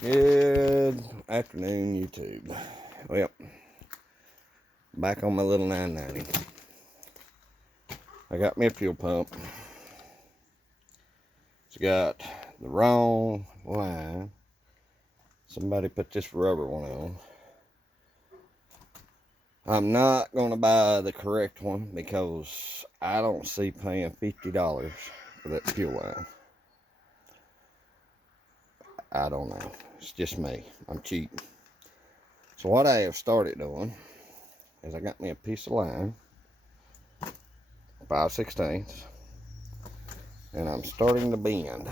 Good afternoon, YouTube. Well, back on my little 990. I got me a fuel pump. It's got the wrong line. Somebody put this rubber one on. I'm not going to buy the correct one because I don't see paying $50 for that fuel line. I don't know. It's just me. I'm cheap. So what I have started doing is I got me a piece of line, 5/16, and I'm starting to bend.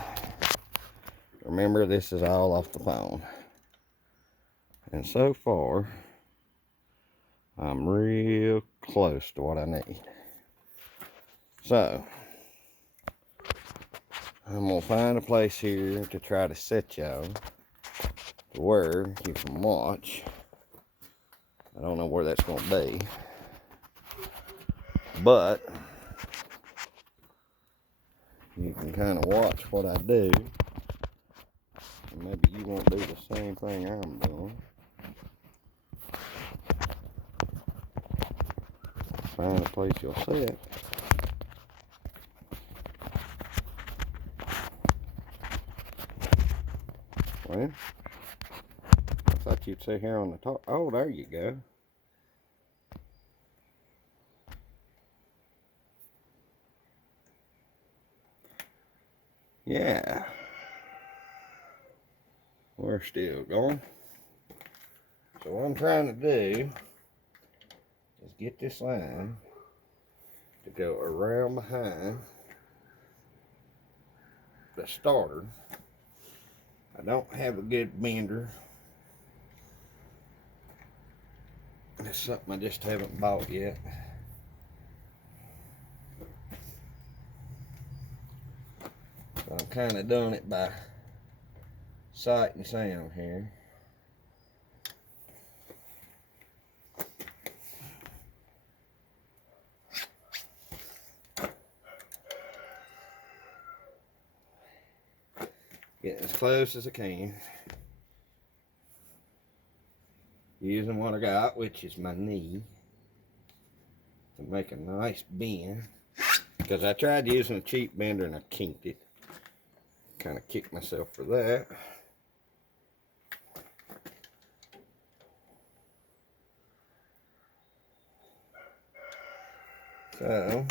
Remember, this is all off the phone. And so far, I'm real close to what I need. So, I'm going to find a place here to try to set y'all to where you can watch. I don't know where that's going to be. But, you can kind of watch what I do. And maybe you won't do the same thing I'm doing. Find a place you'll sit. Well, I thought you'd sit here on the top. Oh, there you go. Yeah. We're still going. So what I'm trying to do is get this line to go around behind the starter. I don't have a good bender. It's something I just haven't bought yet. So I'm kind of doing it by sight and sound here. Getting as close as I can. Using what I got, which is my knee, to make a nice bend. Because I tried using a cheap bender and I kinked it. Kind of kicked myself for that. So,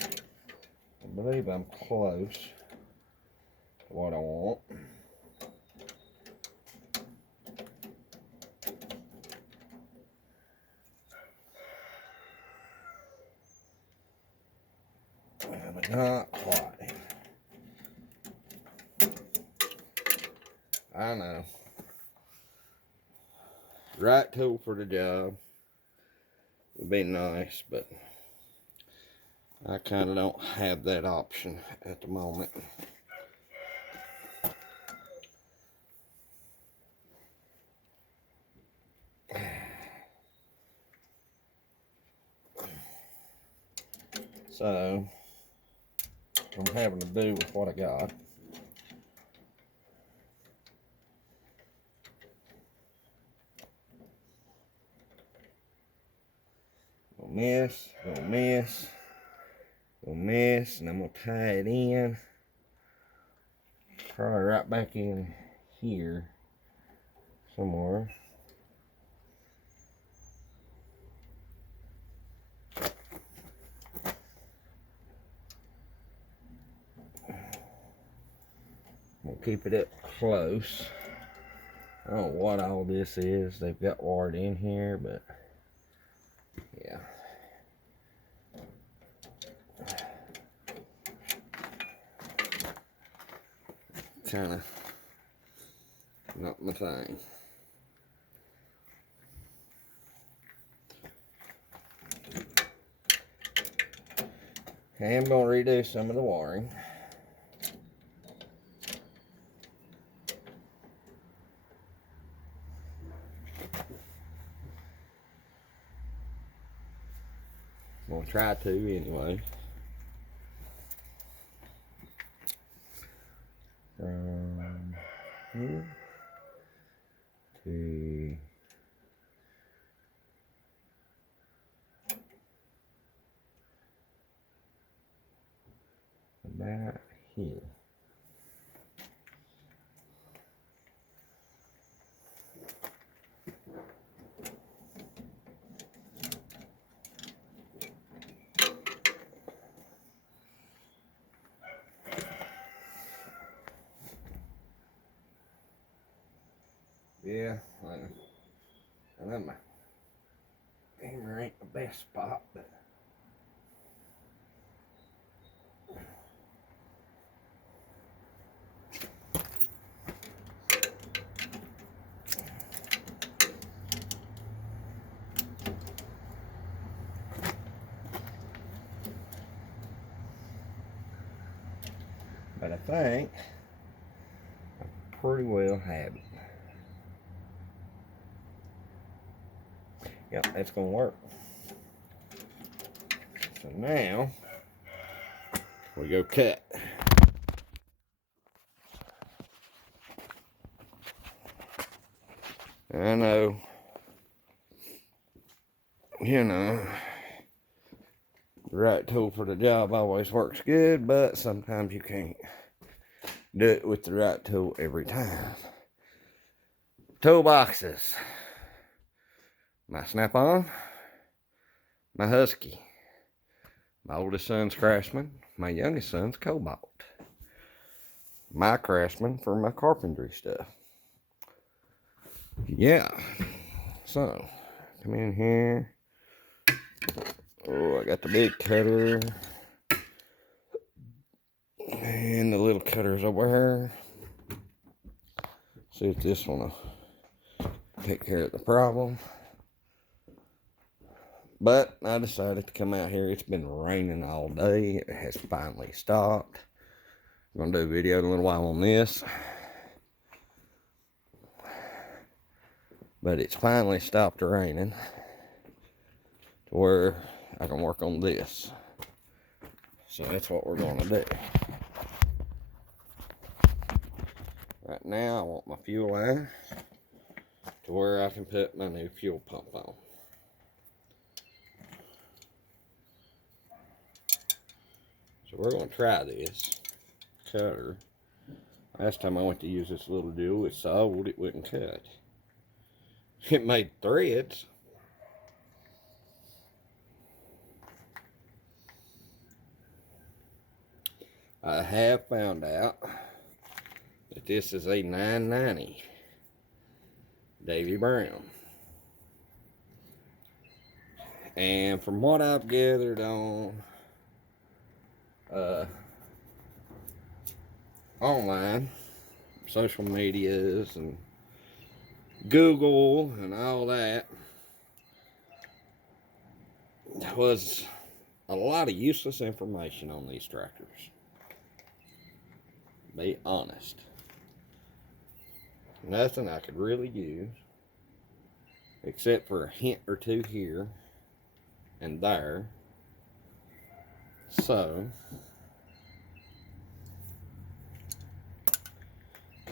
I believe I'm close to what I want. But not quite. I know. Right tool for the job would be nice, but I kind of don't have that option at the moment. So, I'm having to do with what I got. Gonna miss, gonna miss, gonna miss, and I'm gonna tie it in. Probably right back in here somewhere. We'll keep it up close. I don't know what all this is. They've got wired in here, but yeah. Kind of not my thing. Okay, I'm going to redo some of the wiring. I'm going to try to anyway. from here to about here. Yeah, I know my hammer ain't the best spot, but I think I pretty well have it. Yep, that's gonna work. So now we go cut. I know, you know, the right tool for the job always works good, but sometimes you can't do it with the right tool every time. Toolboxes. My Snap-on, my Husky, my oldest son's Craftsman, my youngest son's Cobalt, my Craftsman for my carpentry stuff. Yeah, so come in here. Oh, I got the big cutter and the little cutters over here. See if this one will take care of the problem. But I decided to come out here. It's been raining all day. It has finally stopped. I'm going to do a video in a little while on this. But it's finally stopped raining to where I can work on this. So that's what we're going to do. Right now I want my fuel line to where I can put my new fuel pump on. So we're going to try this cutter. Last time I went to use this little deal with sawed, it wouldn't cut. It made threads. I have found out that this is a 990 Davy Brown. And from what I've gathered on online, social medias and Google and all that, was a lot of useless information on these tractors. Be honest. Nothing I could really use except for a hint or two here and there. So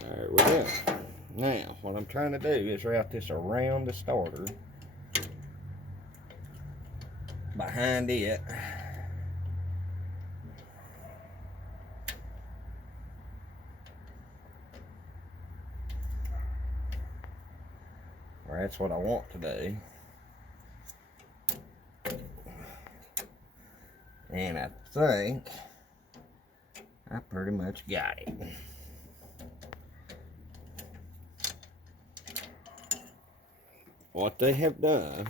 there we go. Now what I'm trying to do is route this around the starter behind it. Or that's what I want to do. And I think I pretty much got it. What they have done,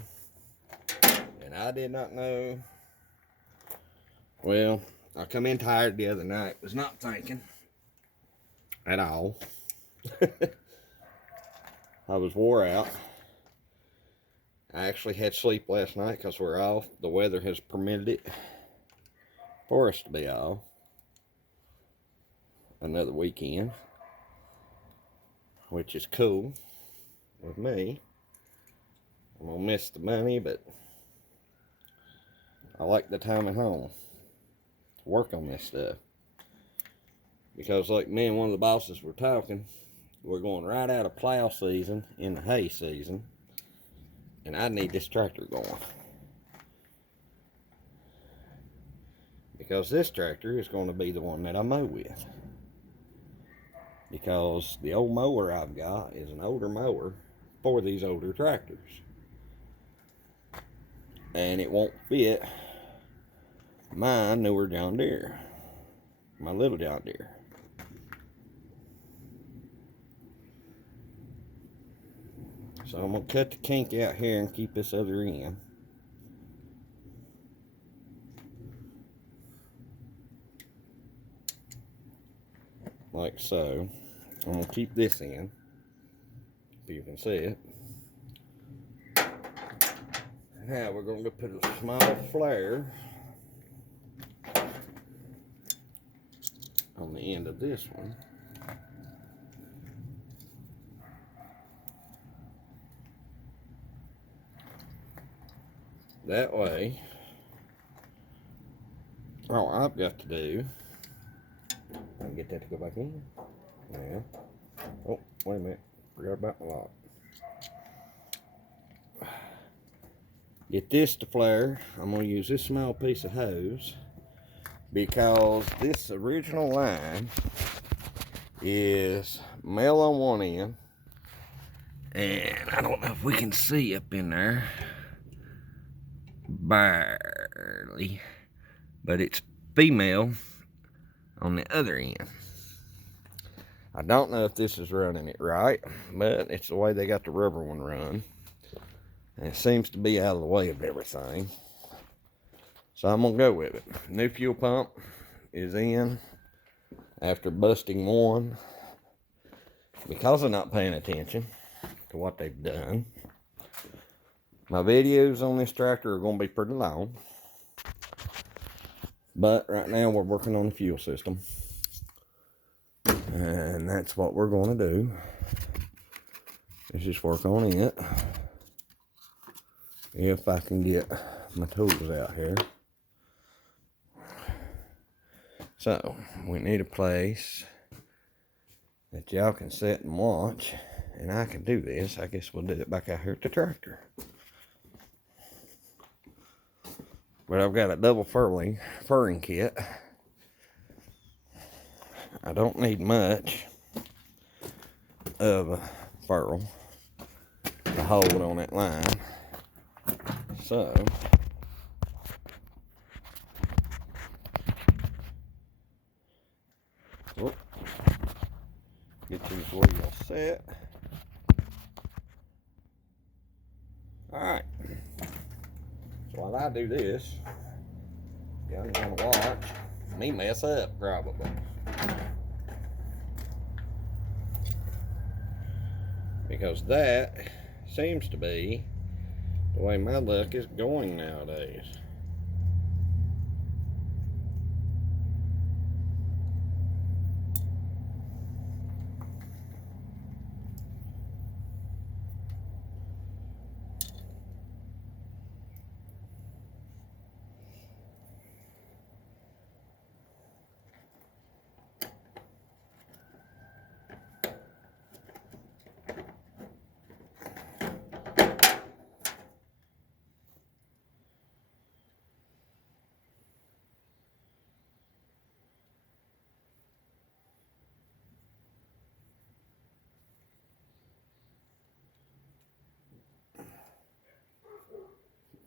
and I did not know, well, I come in tired the other night, was not thinking at all. I was wore out. I actually had sleep last night because we're off. The weather has permitted it for us to be off another weekend, which is cool with me. I'm gonna miss the money, but I like the time at home to work on this stuff. Because like me and one of the bosses were talking, we're going right out of plow season into hay season, and I need this tractor going. Because this tractor is going to be the one that I mow with. Because the old mower I've got is an older mower for these older tractors. And it won't fit my newer John Deere. My little John Deere. So I'm going to cut the kink out here and keep this other in. Like so. I'm going to keep this in, if you can see it. Now we're going to put a small flare on the end of this one. That way, all I've got to do, I can get that to go back in. Yeah. Oh, wait a minute. Forgot about my lock. Get this to flare. I'm going to use this small piece of hose because this original line is male on one end, and I don't know if we can see up in there, barely, but it's female on the other end. I don't know if this is running it right, but it's the way they got the rubber one run. And it seems to be out of the way of everything. So I'm gonna go with it. New fuel pump is in after busting one because of not paying attention to what they've done. My videos on this tractor are gonna be pretty long. But right now we're working on the fuel system. And that's what we're going to do. Let's just work on it. If I can get my tools out here. So, we need a place that y'all can sit and watch. And I can do this. I guess we'll do it back out here at the tractor. But I've got a double furring kit. I don't need much of a furl to hold on that line. So, get these wheels set. Alright. So while I do this, y'all gonna watch me mess up probably. Because that seems to be the way my luck is going nowadays.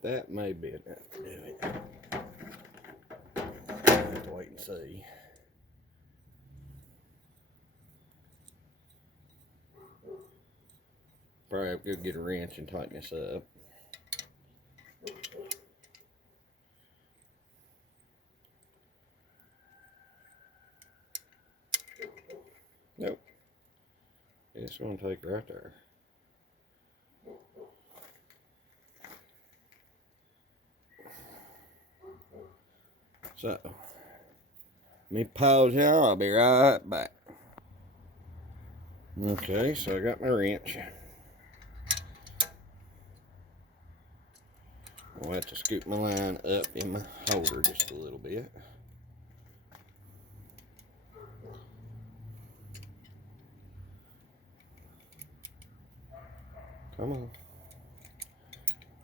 That may be enough to do it. I'll have to wait and see. Probably have to go get a wrench and tighten this up. Nope. It's going to take right there. So, let me pause y'all. I'll be right back. Okay, so I got my wrench. I'll have to scoop my line up in my holder just a little bit. Come on.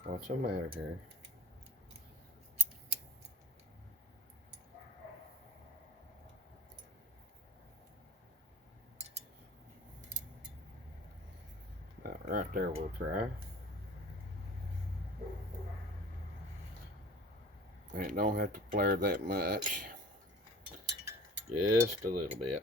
What's the matter here? Right there we'll try. It don't have to flare that much. Just a little bit.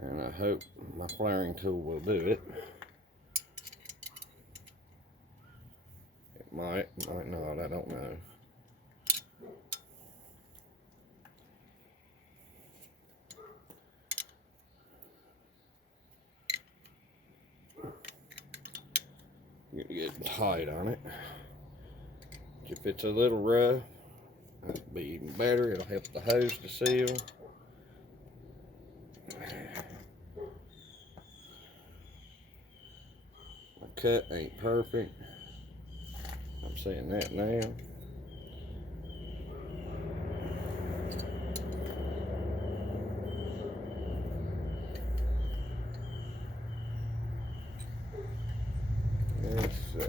And I hope my flaring tool will do it. It might not, I don't know. Get to get tight on it. If it's a little rough, it'll be even better. It'll help the hose to seal. My cut ain't perfect. I'm saying that now. Let's see.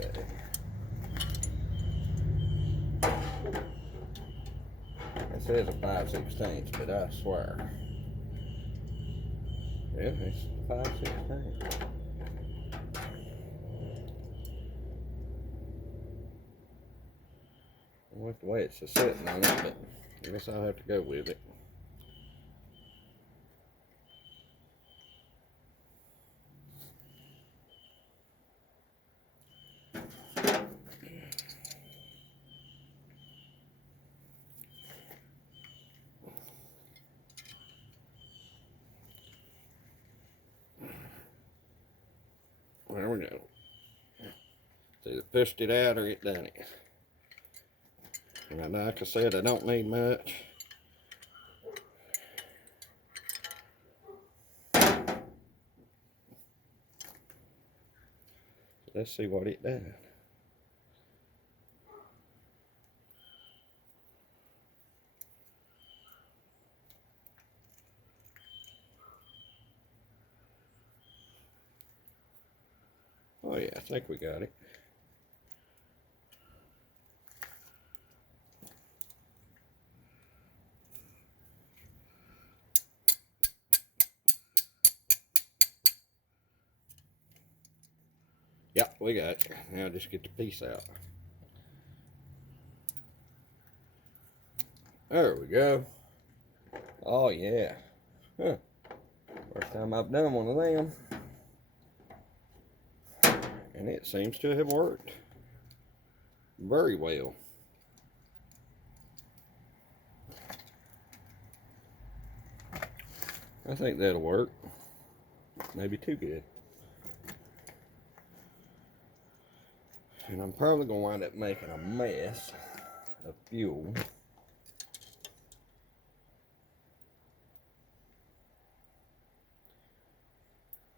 It says a 5/16, but I swear. Yeah, it's 5/16. With the way it's sitting on it, but I guess I'll have to go with it. There we go. It's either pushed it out or it done it. And like I said, I don't need much. Let's see what it does. Oh yeah, I think we got it. Yep, we got it. Now just get the piece out. There we go. Oh yeah. Huh. First time I've done one of them. And it seems to have worked very well. I think that'll work. Maybe too good. And I'm probably going to wind up making a mess of fuel.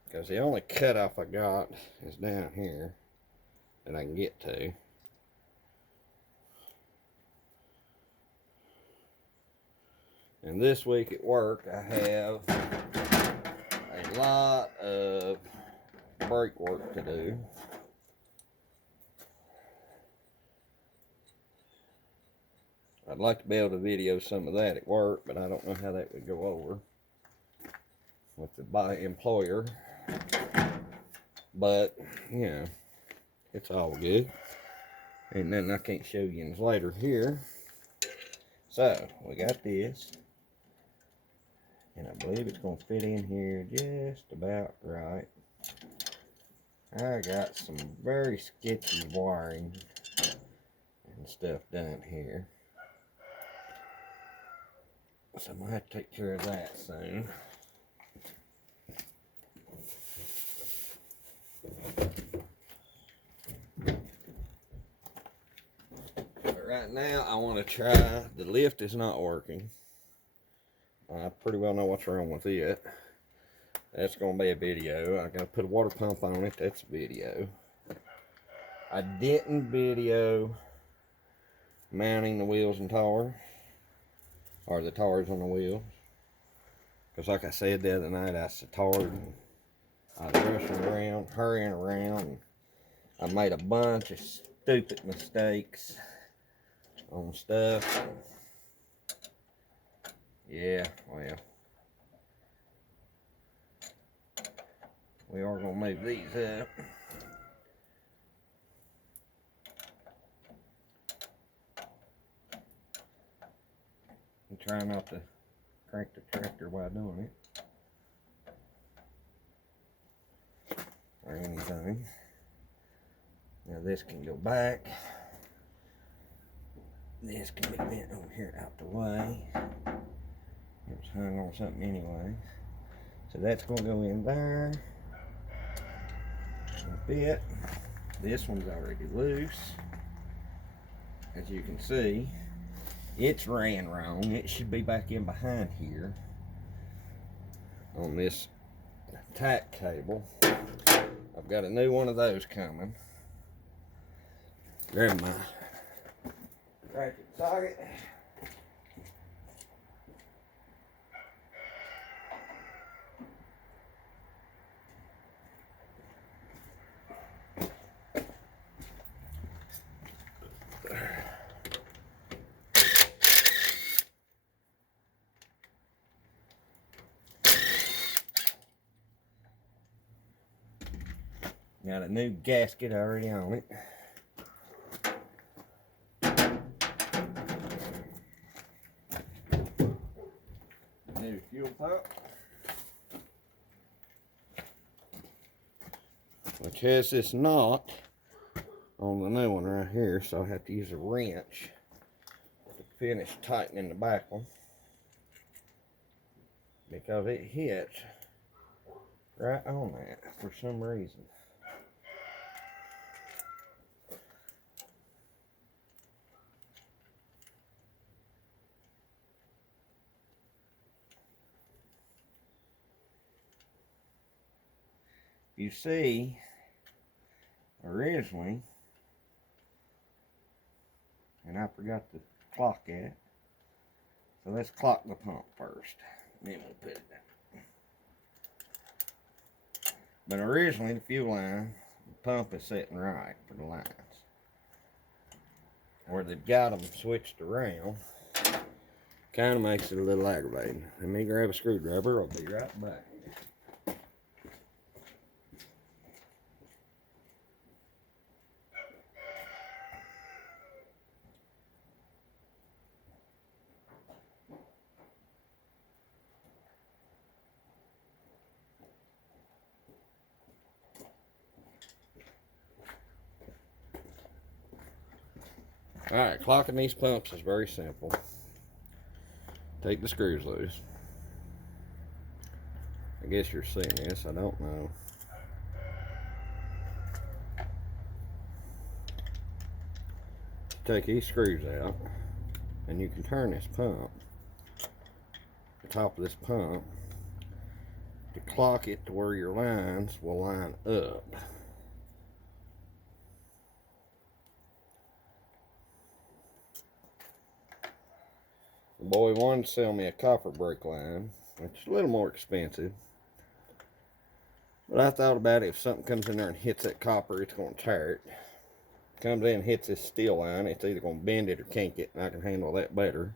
Because the only cutoff I got is down here that I can get to. And this week at work I have a lot of brake work to do. I'd like to be able to video some of that at work, but I don't know how that would go over with the employer. But, you know, it's all good. And then I can't show you later here. So, we got this. And I believe it's going to fit in here just about right. I got some very sketchy wiring and stuff done here. So I'm going to have to take care of that soon. But right now I want to try, the lift is not working. I pretty well know what's wrong with it. That's going to be a video. I got to put a water pump on it. That's a video. I didn't video mounting the wheels and tire, or the tires on the wheels. Because like I said the other night, I was so tired. I was rushing around, hurrying around. And I made a bunch of stupid mistakes on stuff. Yeah, well, we are going to move these up. And try not to crank the tractor while doing it. Or anything. Now this can go back. This can be bent over here out the way. It was hung on something anyway. So that's going to go in there. A bit. This one's already loose. As you can see, it's ran wrong. It should be back in behind here on this tack cable. I've got a new one of those coming. Grab my bracket socket. Got a new gasket already on it. New fuel pump, which has this knot on the new one right here, so I have to use a wrench to finish tightening the back one because it hits right on that for some reason. You see, originally, and I forgot to clock it, so let's clock the pump first, then we'll put it down. But originally, the fuel line, the pump is sitting right for the lines. Where they've got them switched around, kind of makes it a little aggravating. Let me grab a screwdriver, I'll be right back. Alright, clocking these pumps is very simple. Take the screws loose. I guess you're seeing this, I don't know. Take these screws out, and you can turn this pump, the top of this pump, to clock it to where your lines will line up. The boy wanted to sell me a copper brake line, which is a little more expensive. But I thought about it, if something comes in there and hits that copper, it's going to tear it. Comes in and hits this steel line, it's either going to bend it or kink it, and I can handle that better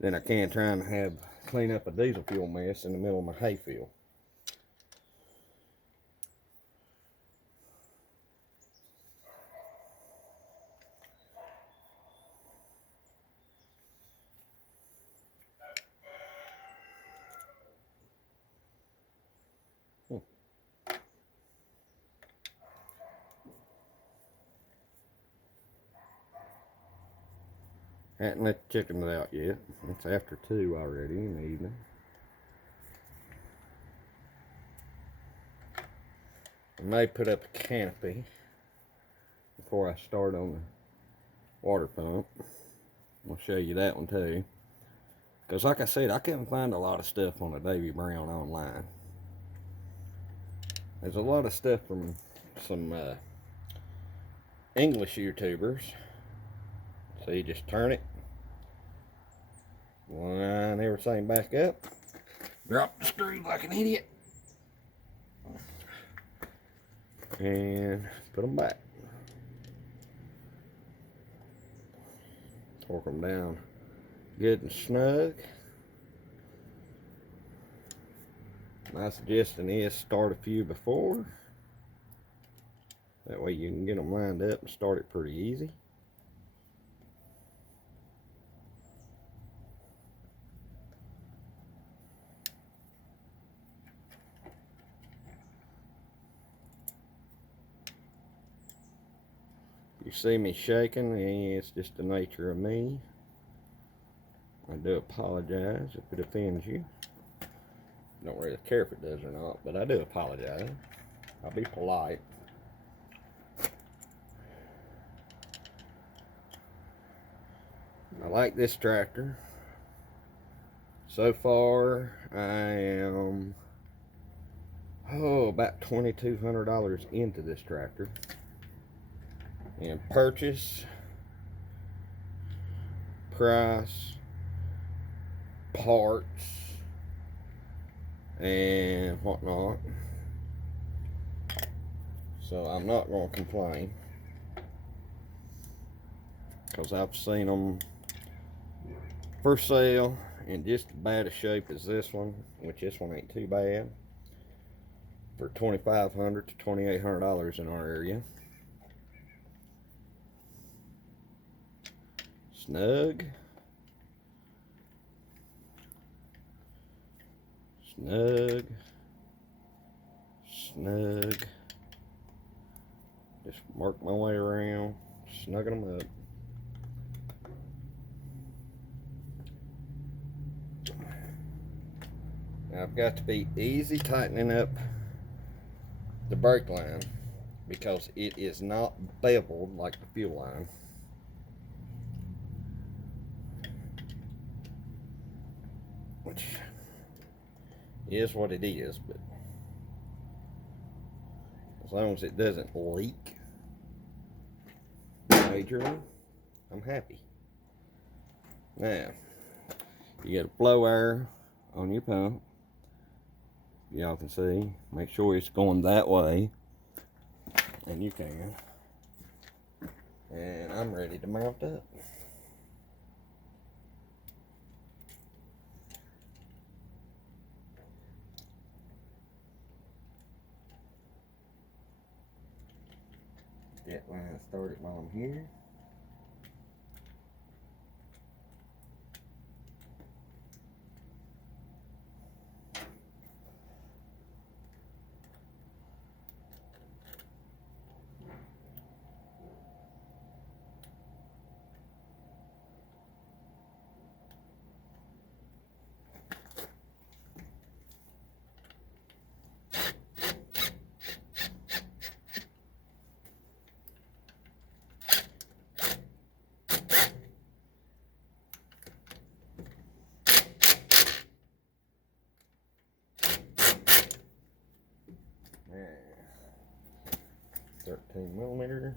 than I can trying to clean up a diesel fuel mess in the middle of my hay field. Hadn't let the chickens out yet. It's after 2 already in the evening. I may put up a canopy before I start on the water pump. I'll show you that one too. Because like I said, I couldn't find a lot of stuff on the Davy Brown online. There's a lot of stuff from some English YouTubers. So you just turn it, line everything back up, drop the screws like an idiot, and put them back. Torque them down good and snug. My suggestion is start a few before. That way you can get them lined up and start it pretty easy. You see me shaking, it's just the nature of me. I do apologize if it offends you. Don't really care if it does or not, but I do apologize. I'll be polite. I like this tractor. So far, I am about $2,200 into this tractor. And purchase, price, parts, and whatnot. So I'm not going to complain, because I've seen them for sale in just as bad a shape as this one, which this one ain't too bad, for $2,500 to $2,800 in our area. Snug, snug, snug. Just work my way around, snugging them up. Now I've got to be easy tightening up the brake line, because it is not beveled like the fuel line. Which is what it is, but as long as it doesn't leak majorly, I'm happy. Now, you get a flow air on your pump. Y'all can see, make sure it's going that way, and you can. And I'm ready to mount up. That line started while I'm here. There. 13mm.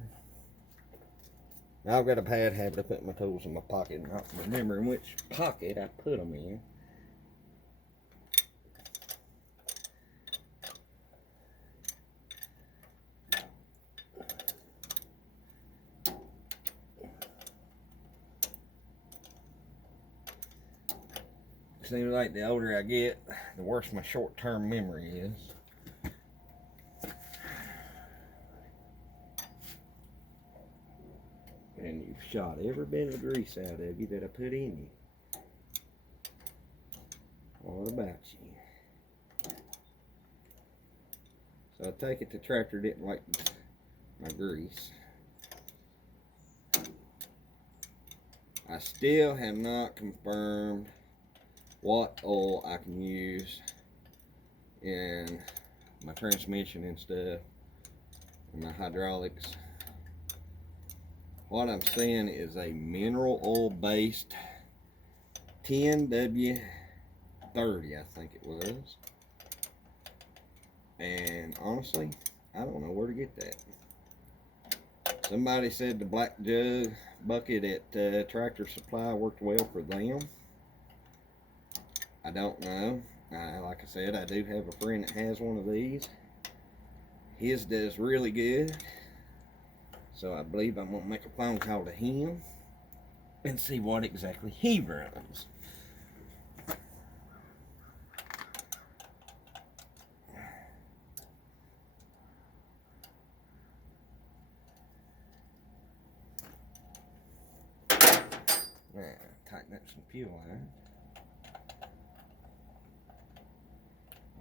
Now I've got a bad habit of putting my tools in my pocket and not remembering which pocket I put them in. Seems like the older I get, the worse my short-term memory is. And you've shot every bit of grease out of you that I put in you. What about you? So I take it the tractor didn't like my grease. I still have not confirmed what oil I can use in my transmission and stuff, and my hydraulics. What I'm seeing is a mineral oil based 10W30, I think it was. And honestly, I don't know where to get that. Somebody said the black jug bucket at Tractor Supply worked well for them. I don't know. Like I said, I do have a friend that has one of these. His does really good. So I believe I'm going to make a phone call to him and see what exactly he runs. Now, tighten up some fuel line.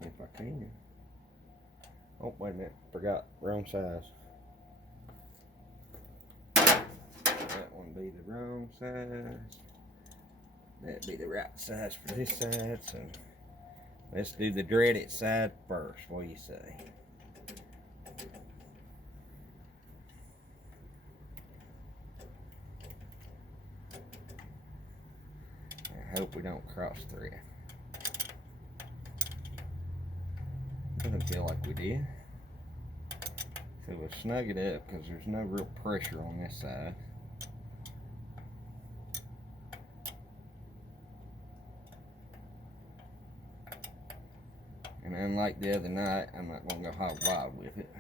If I can. Oh, wait a minute. Forgot. Wrong size. That one be the wrong size. That'd be the right size for this side. So let's do the dreaded side first. What do you say? I hope we don't cross thread. Doesn't feel like we did. So we'll snug it up because there's no real pressure on this side. And unlike the other night, I'm not going to go hog wild with it.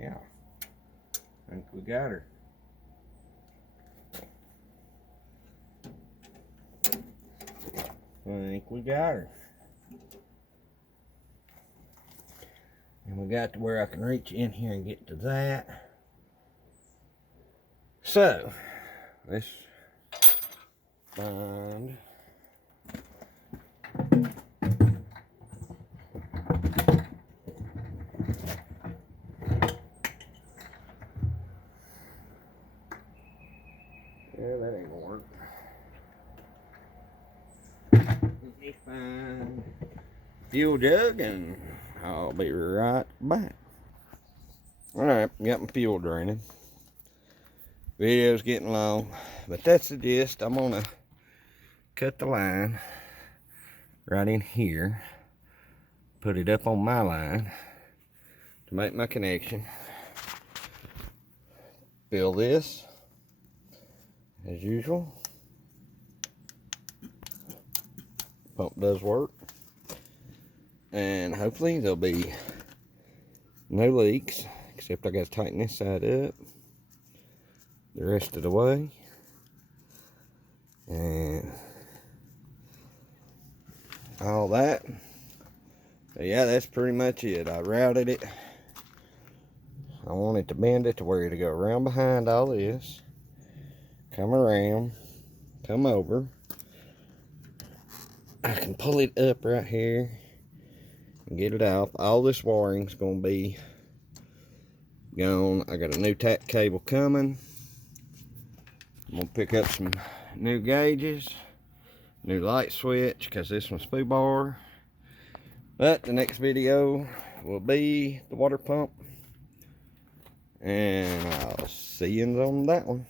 Yeah, I think we got her. I think we got her. And we got to where I can reach in here and get to that. So, let's find yeah, that ain't gonna work. Let me find fuel jug and I'll be right back. Alright, got my fuel draining. Video's getting long, but that's the gist. I'm gonna cut the line right in here, put it up on my line to make my connection. Fill this as usual. Pump does work, and hopefully there'll be no leaks, except I got to tighten this side up the rest of the way. And all that. So yeah, that's pretty much it. I routed it. I wanted to bend it to where it'll go around behind all this, come around, come over. I can pull it up right here and get it off. All this wiring's gonna be gone. I got a new tack cable coming. I'm gonna pick up some new gauges, new light switch, because this one's foobar. But the next video will be the water pump, and I'll see you on that one.